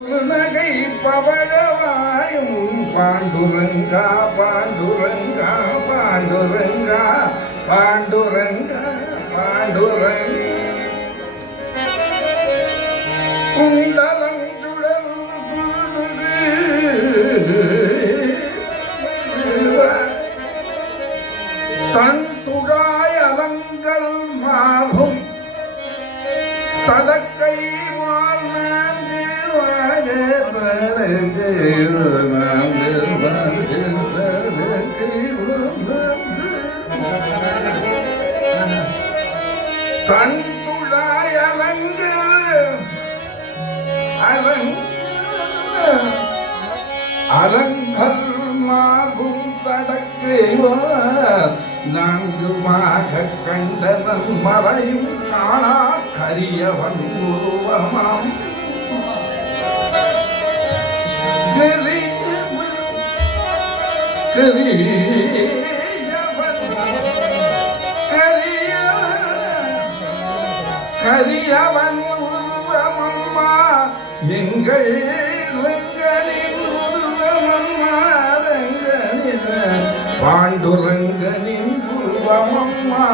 நகை பவழவாயும் பாண்டுரங்கா பாண்டுரங்கா பாண்டுரங்கா பாண்டுரங்கா பாண்டுரங்க. குண்டலம் சுடர் தன் துழாய் அலங்கல் மாறும். தடக்கை மா தன் துழாய் அலங்கல் அலங்கல் மார்பும் தடக்கைவார் நான்குமாக கண்டனன் மறையும் காணா கரியவன் உருவமாம். கரியவன் உருவமம்மா எங்கள் ரங்கனின் உருவமம்மா ரங்கனின் பாண்டுரங்கனின் உருவமம்மா